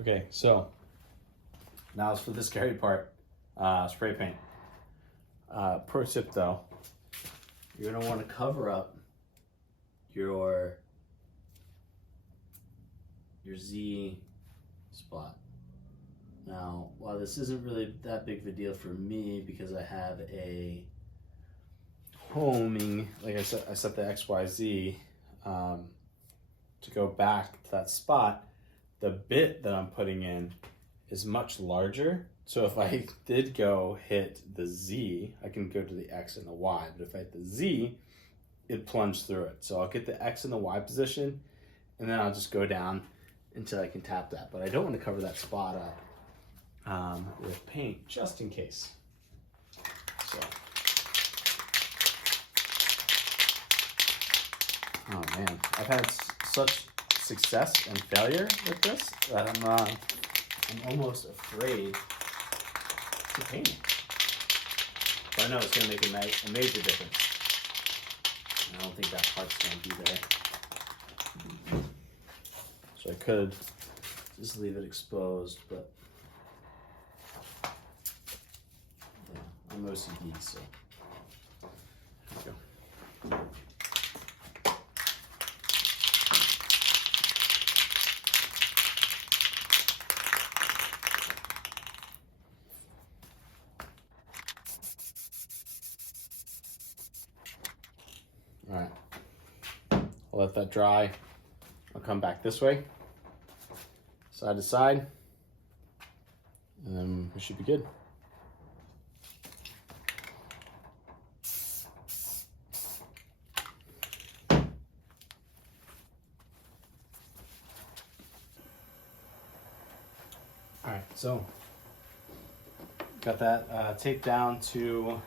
Okay, so now it's for the scary part, spray paint. Pro tip though, you're gonna want to cover up your Z spot. Now, while this isn't really that big of a deal for me because I have a homing, like I said, I set the XYZ to go back to that spot. The bit that I'm putting in is much larger. So if I did go hit the Z, I can go to the X and the Y. But if I hit the Z, it plunged through it. So I'll get the X and the Y position, and then I'll just go down until I can tap that. But I don't want to cover that spot up with paint, just in case. So, oh man, I've had such success and failure with this that I'm almost afraid to paint it. But I know it's going to make a major difference. And I don't think that part's going to be there. So I could just leave it exposed, but yeah, I'm OCD, so there we go. All right, I'll let that dry. I'll come back this way, side to side, and then we should be good. All right, so got that taped down to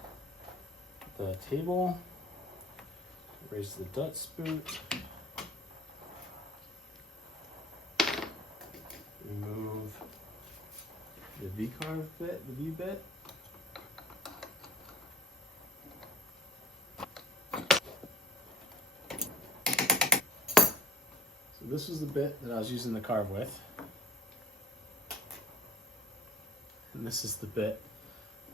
the table. Raise the Dutch boot. Remove the V-Carve bit, the V bit. So this was the bit that I was using the Carve with. And this is the bit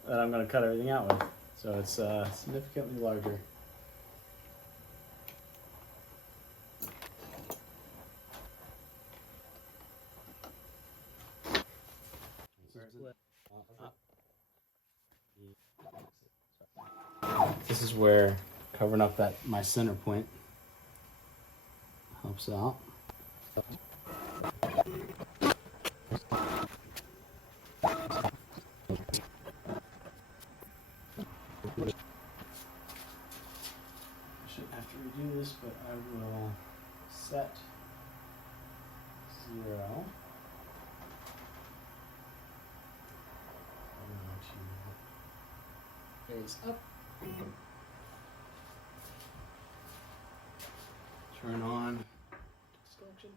that I'm going to cut everything out with. So it's significantly larger. This is where covering up my center point helps out. I shouldn't have to redo this, but I will set 0. Raise up. Turn on selection.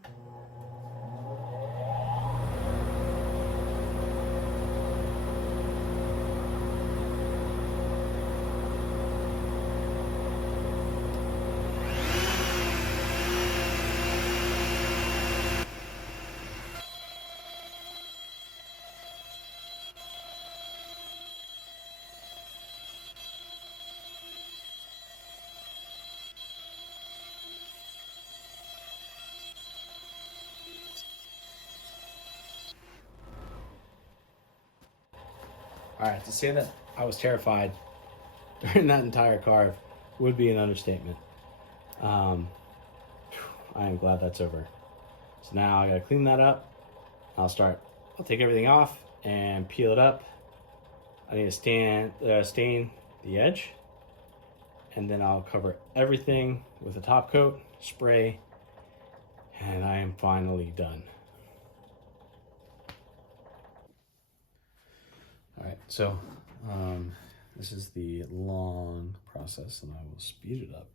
All right, to say that I was terrified during that entire carve would be an understatement. I am glad that's over. So now I gotta clean that up. I'll take everything off and peel it up. I need to stain the edge, and then I'll cover everything with a top coat, spray, and I am finally done. All right, so this is the long process, and I will speed it up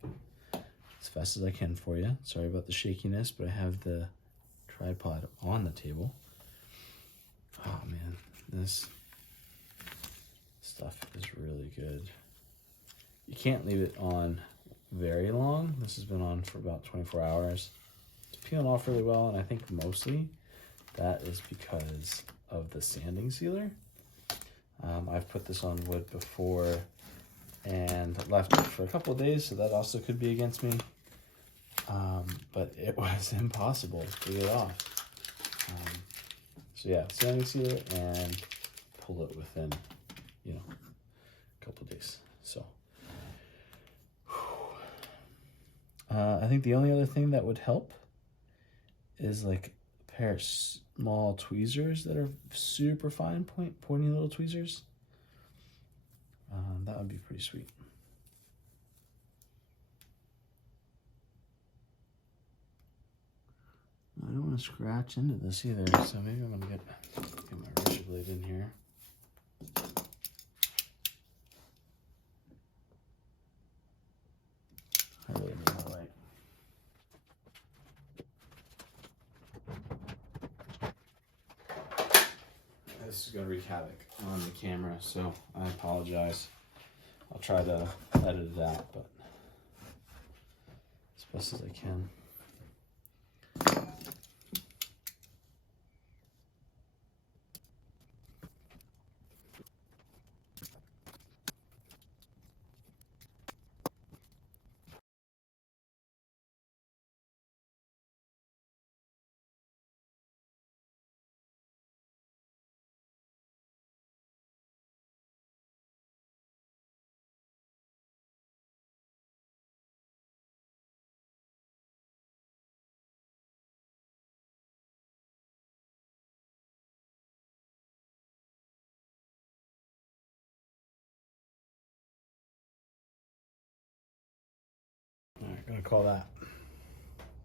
as fast as I can for you. Sorry about the shakiness, but I have the tripod on the table. Oh man, this stuff is really good. You can't leave it on very long. This has been on for about 24 hours. It's peeling off really well, and I think mostly That is because of the sanding sealer. I've put this on wood before and left it for a couple of days, so that also could be against me. But it was impossible to get it off. So yeah, sanding sealer and pull it within, a couple of days. So I think the only other thing that would help is like a pair of small tweezers that are super fine, pointy little tweezers. That would be pretty sweet. I don't want to scratch into this either, so maybe I'm gonna get my razor blade in here. I really need more light. This is gonna wreak havoc on the camera, so I apologize. I'll try to edit it out, but as best as I can. All right, gonna call that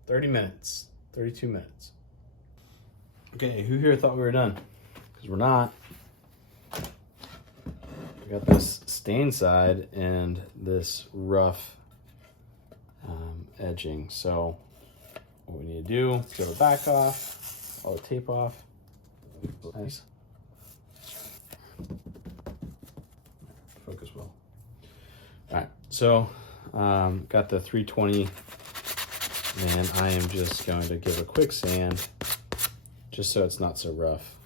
30 minutes, 32 minutes. Okay, who here thought we were done? Because we're not. We got this stained side and this rough edging. So what we need to do is get the back off, all the tape off. Nice. Focus well. All right, so got the 320 and I am just going to give a quick sand just so it's not so rough.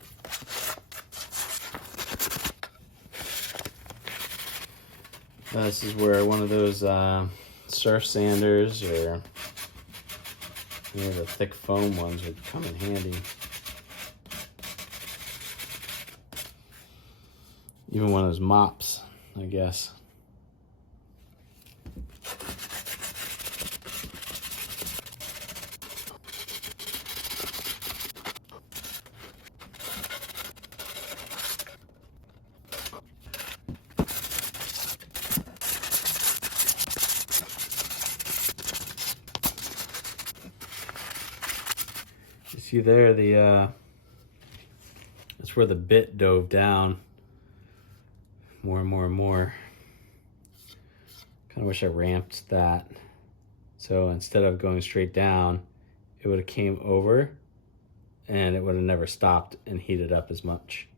This is where one of those surf sanders or the thick foam ones would come in handy. Even one of those mops, I guess. You see there, that's where the bit dove down more and more and more. Kind of wish I ramped that. So instead of going straight down, it would have came over and it would have never stopped and heated up as much.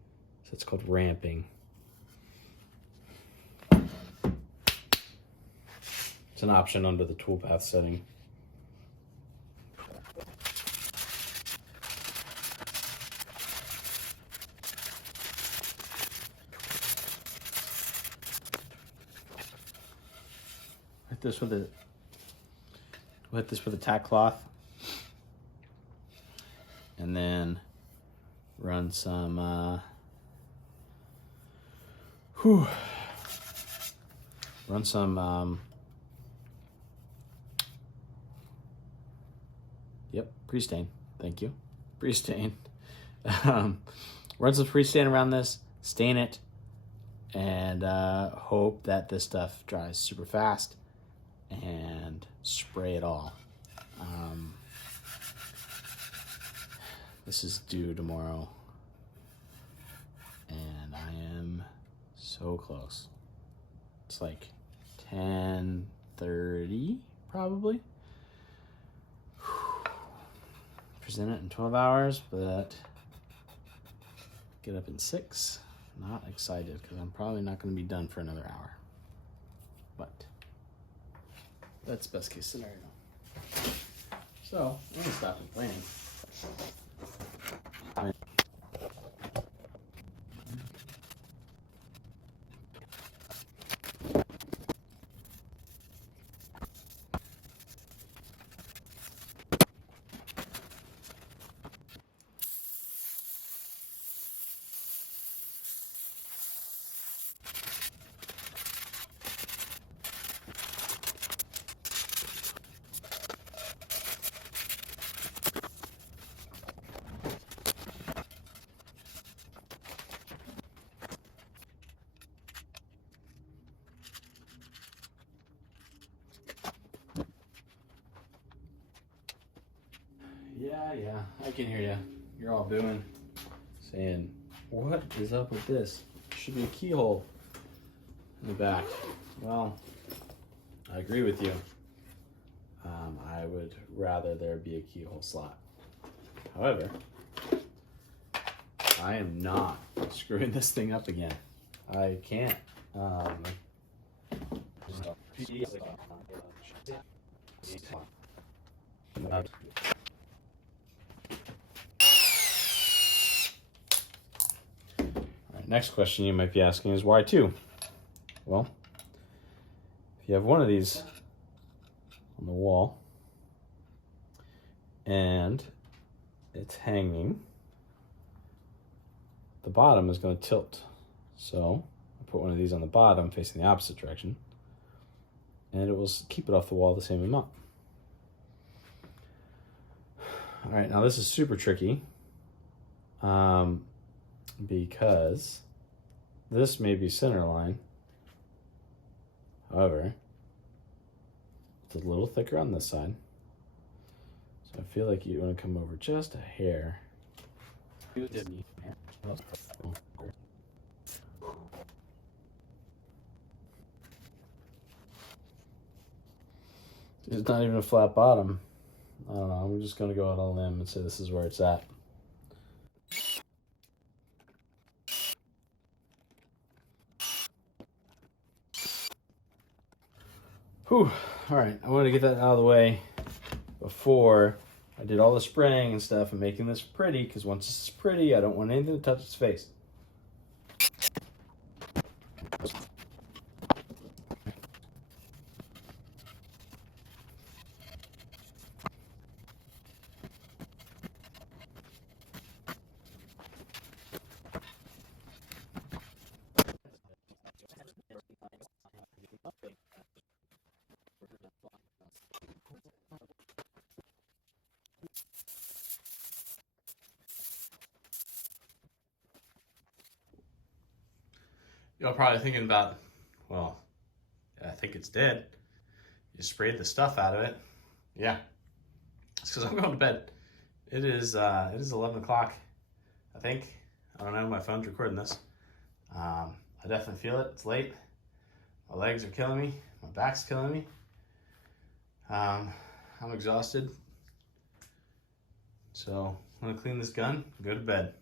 So it's called ramping. It's an option under the toolpath setting. Hit this with a tack cloth, and then run some pre-stain. Thank you, pre-stain. Run some pre-stain around this, stain it, and hope that this stuff dries super fast. And spray it all. This is due tomorrow, and I am so close. It's like 10:30 probably. Present it in 12 hours, but get up in 6. Not excited because I'm probably not going to be done for another hour, but that's best case scenario. So I'm gonna stop complaining. I Yeah, I can hear you. You're all booing, saying, what is up with this? Should be a keyhole in the back. Well, I agree with you. I would rather there be a keyhole slot. However, I am not screwing this thing up again. I can't. Next question you might be asking is why two? Well, if you have one of these on the wall and it's hanging, the bottom is going to tilt. So I put one of these on the bottom facing the opposite direction and it will keep it off the wall the same amount. All right, now this is super tricky. Because this may be center line. However, it's a little thicker on this side. So I feel like you want to come over just a hair. It's not even a flat bottom. I don't know, I'm just going to go out on a limb and say this is where it's at. Whew. All right, I wanted to get that out of the way before I did all the spraying and stuff and making this pretty, because once this is pretty, I don't want anything to touch its face. You're probably thinking about, well, I think it's dead. You sprayed the stuff out of it. Yeah, it's because I'm going to bed. It is 11 o'clock, I think. I don't know, my phone's recording this. I definitely feel it, it's late. My legs are killing me, my back's killing me. I'm exhausted. So I'm gonna clean this gun, go to bed.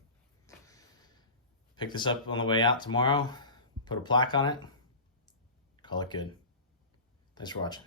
Pick this up on the way out tomorrow, put a plaque on it, call it good. Thanks for watching.